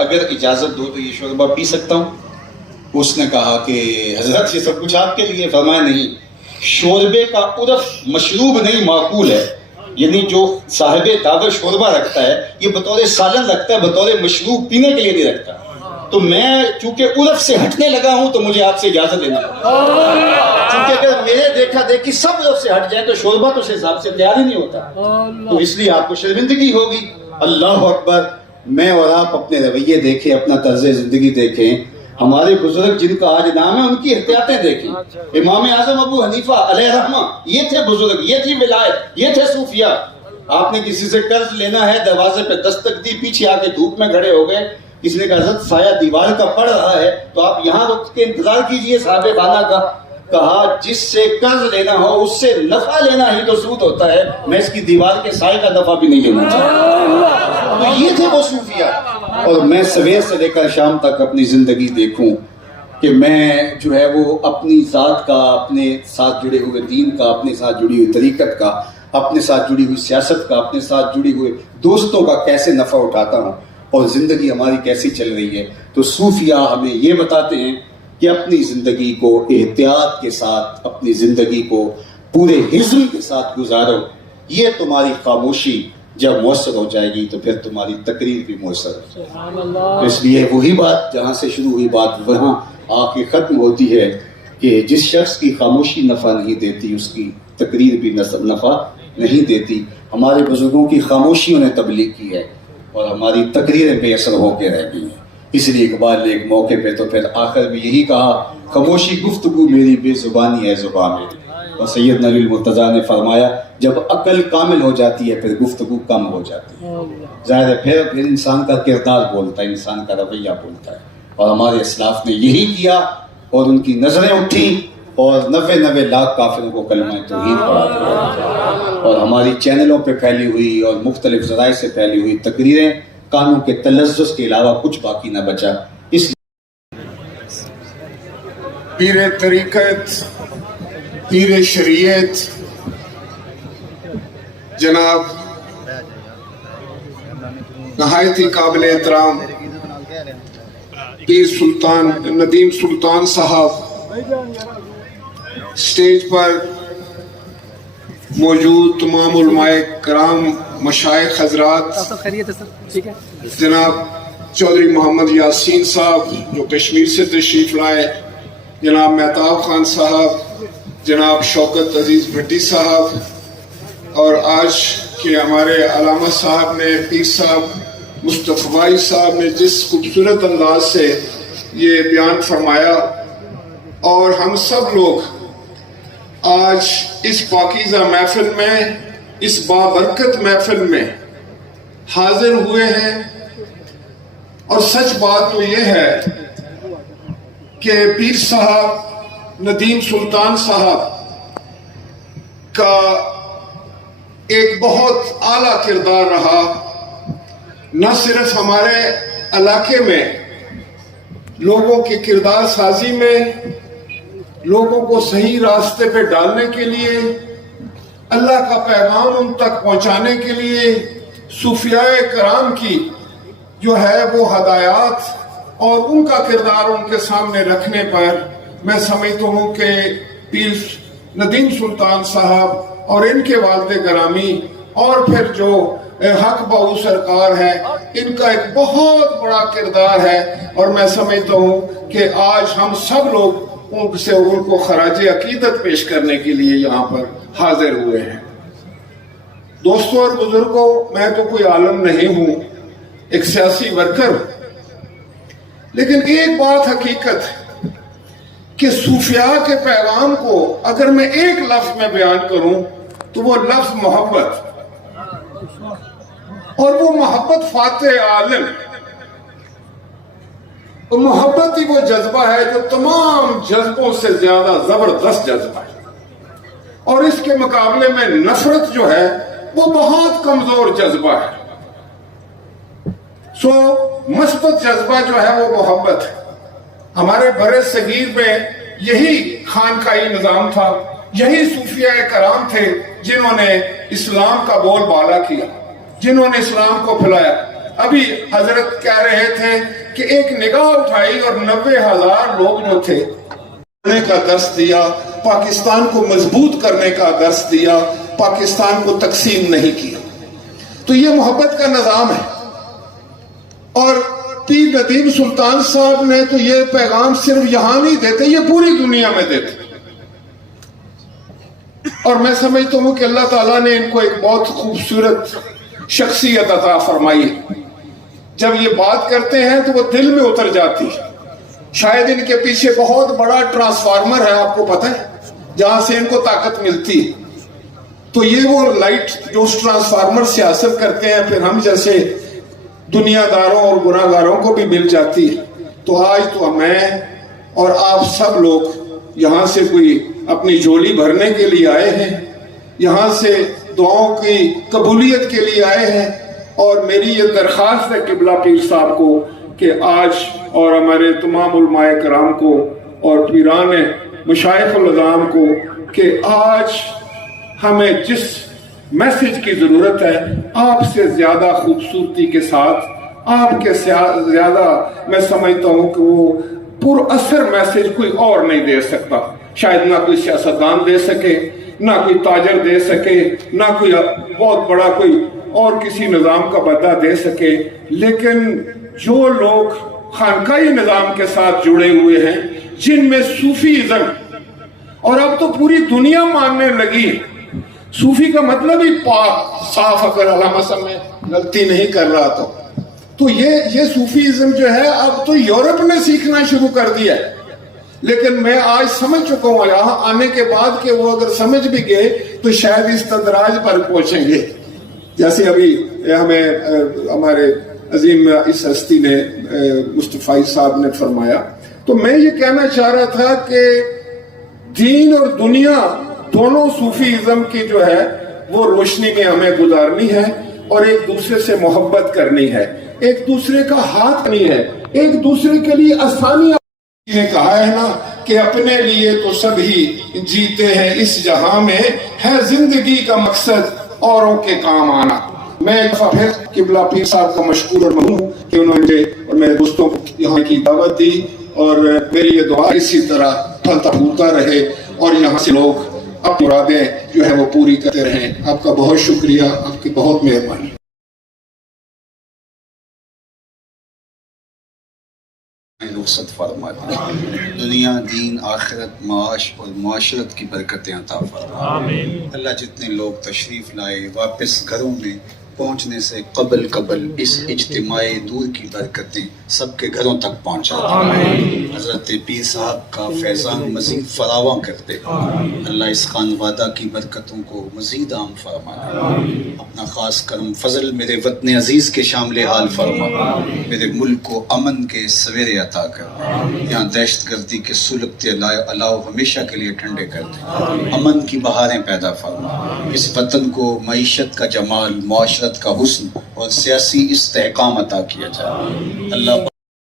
اگر اجازت دو تو یہ شوربہ پی سکتا ہوں؟ اس نے کہا کہ حضرت یہ سب کچھ آپ کے لیے. فرمایا نہیں، شوربے کا عرف مشروب نہیں معقول ہے. یعنی جو صاحب دعوت شوربہ رکھتا ہے یہ بطور سالن رکھتا ہے، بطور مشروب پینے کے لیے نہیں رکھتا. تو میں چونکہ عرف سے ہٹنے لگا ہوں تو مجھے آپ سے اجازت لینا ہوگا، کیونکہ اگر میرے دیکھا دیکھی سب عرف سے ہٹ جائے تو شوربہ تو اس حساب سے تیار ہی نہیں ہوتا. تو اس لیے آپ کو شرمندگی ہوگی. اللہ اکبر. میں اور آپ اپنے رویے دیکھیں، اپنا طرز زندگی دیکھیں. ہمارے بزرگ جن کا آج نام ہے ان کی احتیاطیں دیکھیں. امام اعظم ابو حنیفہ علیہ رحمہ، یہ تھے بزرگ، یہ تھی ولایت، یہ تھے صوفیاء. آپ نے کسی سے قرض لینا ہے، دروازے پہ دستک دی، پیچھے آ کے دھوپ میں کھڑے ہو گئے. کسی نے کہا حضرت سایہ دیوار کا پڑ رہا ہے تو آپ یہاں رک کے انتظار کیجئے صاحب خانہ کا. کہا جس سے قرض لینا ہو اس سے نفع لینا ہی تو سود ہوتا ہے، میں اس کی دیوار کے سائے کا نفع بھی نہیں لینا چاہتا. تو یہ تھے وہ صوفیاء. اور میں سویر سے لے کر شام تک اپنی زندگی دیکھوں کہ میں جو ہے وہ اپنی ذات کا، اپنے ساتھ جڑے ہوئے دین کا، اپنے ساتھ جڑی ہوئی طریقت کا، اپنے ساتھ جڑی ہوئی سیاست کا، اپنے ساتھ جڑی ہوئے دوستوں کا کیسے نفع اٹھاتا ہوں اور زندگی ہماری کیسی چل رہی ہے. تو صوفیاء ہمیں یہ بتاتے ہیں کہ اپنی زندگی کو احتیاط کے ساتھ، اپنی زندگی کو پورے حزم کے ساتھ گزارو. یہ تمہاری خاموشی جب مؤثر ہو جائے گی تو پھر تمہاری تقریر بھی مؤثر ہو جائے گی. اس لیے وہی بات جہاں سے شروع ہوئی بات وہاں آ کے ختم ہوتی ہے کہ جس شخص کی خاموشی نفع نہیں دیتی اس کی تقریر بھی نفع نہیں دیتی. ہمارے بزرگوں کی خاموشیوں نے تبلیغ کی ہے اور ہماری تقریریں بے اثر ہو کے رہ گئی ہیں. اس لیے اقبال نے ایک موقع پہ تو پھر آخر بھی یہی کہا، خاموشی گفتگو میری، بے زبانی ہے زبان میری. اور سیدنا علی المرتضیٰ نے فرمایا جب عقل کامل ہو جاتی ہے پھر گفتگو کم ہو جاتی ہے. ظاہر ہے پھر انسان کا کردار بولتا ہے، انسان کا رویہ بولتا ہے. اور ہمارے اسلاف نے یہی کیا اور ان کی نظریں اٹھیں اور 90 لاکھ کافروں کو کلمہ توحید پڑھا دیا. اور ہماری چینلوں پہ پھیلی ہوئی اور مختلف ذرائع سے پھیلی ہوئی تقریریں کانوں کے تلذذ کے علاوہ کچھ باقی نہ بچا. اس پیر طریقت، پیر شریعت جناب نہایت ہی قابل احترام پیر سلطان ندیم سلطان صاحب، سٹیج پر موجود تمام علماء کرام، مشائخ حضرات، جناب چودھری محمد یاسین صاحب جو کشمیر سے تشریف لائے، جناب مہتاب خان صاحب، جناب شوکت عزیز بھٹی صاحب، اور آج کے ہمارے علامہ صاحب نے، پیر صاحب مصطفی صاحب نے جس خوبصورت انداز سے یہ بیان فرمایا، اور ہم سب لوگ آج اس پاکیزہ محفل میں، اس بابرکت محفل میں حاضر ہوئے ہیں. اور سچ بات تو یہ ہے کہ پیر صاحب ندیم سلطان صاحب کا ایک بہت اعلیٰ کردار رہا، نہ صرف ہمارے علاقے میں لوگوں کی کردار سازی میں، لوگوں کو صحیح راستے پہ ڈالنے کے لیے، اللہ کا پیغام ان تک پہنچانے کے لیے صوفیاء کرام کی جو ہے وہ ہدایات اور ان کا کردار ان کے سامنے رکھنے پر میں سمجھتا ہوں کہ پیر ندیم سلطان صاحب اور ان کے والد گرامی اور پھر جو حق بہو سرکار ہے، ان کا ایک بہت بڑا کردار ہے. اور میں سمجھتا ہوں کہ آج ہم سب لوگ ان کو خراج عقیدت پیش کرنے کے لیے یہاں پر حاضر ہوئے ہیں. دوستوں اور بزرگوں، میں تو کوئی عالم نہیں ہوں، ایک سیاسی ورکر ہوں، لیکن ایک بات حقیقت ہے کہ صوفیاء کے پیغام کو اگر میں ایک لفظ میں بیان کروں تو وہ لفظ محبت، اور وہ محبت فاتح عالم. محبت ہی وہ جذبہ ہے جو تمام جذبوں سے زیادہ زبردست جذبہ ہے، اور اس کے مقابلے میں نفرت جو ہے وہ بہت کمزور جذبہ ہے. مثبت جذبہ جو ہے وہ محبت ہے. ہمارے بر صغیر میں یہی خانقاہی نظام تھا، یہی صوفیاء کرام تھے جنہوں نے اسلام کا بول بالا کیا، جنہوں نے اسلام کو پھیلایا. ابھی حضرت کہہ رہے تھے کہ ایک نگاہ اٹھائی اور 90,000 لوگ جو تھے کا درس دیا، پاکستان کو مضبوط کرنے کا درس دیا، پاکستان کو تقسیم نہیں کیا۔ تو یہ محبت کا نظام ہے۔ اور پیر ندیم سلطان صاحب نے تو یہ پیغام صرف یہاں نہیں دیتے، یہ پوری دنیا میں دیتے۔ اور میں سمجھتا ہوں کہ اللہ تعالیٰ نے ان کو ایک بہت خوبصورت شخصیت عطا فرمائی۔ جب یہ بات کرتے ہیں تو وہ دل میں اتر جاتی ہے۔ شاید ان کے پیچھے بہت بڑا ٹرانسفارمر ہے، آپ کو پتہ ہے، جہاں سے ان کو طاقت ملتی ہے۔ تو یہ وہ لائٹ جو اس ٹرانسفارمر سے حاصل کرتے ہیں، پھر ہم جیسے دنیا داروں اور گناہ گاروں کو بھی مل جاتی ہے۔ تو آج تو میں اور آپ سب لوگ یہاں سے کوئی اپنی جھولی بھرنے کے لیے آئے ہیں، یہاں سے دعاؤں کی قبولیت کے لیے آئے ہیں۔ اور میری یہ درخواست ہے قبلہ پیر صاحب کو کہ آج، اور ہمارے تمام علماء کرام کو اور پیران مشائخ العظام کو، کہ آج ہمیں جس میسج کی ضرورت ہے، آپ سے زیادہ خوبصورتی کے ساتھ، آپ کے زیادہ میں سمجھتا ہوں کہ وہ پر اثر میسج کوئی اور نہیں دے سکتا۔ شاید نہ کوئی سیاستدان دے سکے، نہ کوئی تاجر دے سکے، نہ کوئی بہت بڑا کوئی اور کسی نظام کا بدہ دے سکے، لیکن جو لوگ خانقاہی نظام کے ساتھ جڑے ہوئے ہیں، جن میں صوفی ازم، اور اب تو پوری دنیا ماننے لگی ہے، صوفی کا مطلب ہی پاک صاف، اگر علامہ صاحب میں غلطی نہیں کر رہا تو یہ صوفی ازم جو ہے اب تو یورپ نے سیکھنا شروع کر دیا ہے۔ لیکن میں آج سمجھ چکا ہوں یہاں آنے کے بعد کہ وہ اگر سمجھ بھی گئے تو شاید استدراج پر پہنچیں گے، جیسے ابھی ہمیں ہمارے عظیم اس ہستی نے مصطفی صاحب نے فرمایا۔ تو میں یہ کہنا چاہ رہا تھا کہ دین اور دنیا دونوں صوفی ازم کی جو ہے وہ روشنی میں ہمیں گزارنی ہے، اور ایک دوسرے سے محبت کرنی ہے، ایک دوسرے کا ہاتھ نہیں ہے، ایک دوسرے کے لیے آسانیاں نے کہا ہے نا کہ اپنے لیے تو سب ہی جیتے ہیں، اس جہاں میں ہے زندگی کا مقصد اوروں کے کام آنا۔ میں ایک دفعہ پھر قبلہ پیر صاحب کا مشکور اور ممنون کہ انہوں نے اور میرے دوستوں کو یہاں کی دعوت دی، اور میری یہ دعا اسی طرح پھلتا پھولتا رہے اور یہاں سے لوگ اپنی مرادیں جو ہے وہ پوری کرتے رہیں۔ آپ کا بہت شکریہ، آپ کی بہت مہربانی۔ رخصت فرما دے، دنیا دین آخرت معاش اور معاشرت کی برکتیں عطا فرما۔ اللہ جتنے لوگ تشریف لائے واپس گھروں میں پہنچنے سے قبل اس اجتماع دور کی برکتیں سب کے گھروں تک پہنچا دے۔ حضرت پیر صاحب کا فیضان مزید فراواں کرتے، اللہ اس خانوادہ کی برکتوں کو مزید عام فرما دے۔ اپنا خاص کرم فضل میرے وطن عزیز کے شامل حال فرما، میرے ملک کو امن کے سویرے عطا کر دے، یہاں دہشت گردی کے سلگتے الاؤ ہمیشہ کے لیے ٹھنڈے کر دے، امن کی بہاریں پیدا فرما، اس وطن کو معیشت کا جمال، معاشرت کا حسن اور سیاسی استحکام عطا کیا جائے۔ اللہ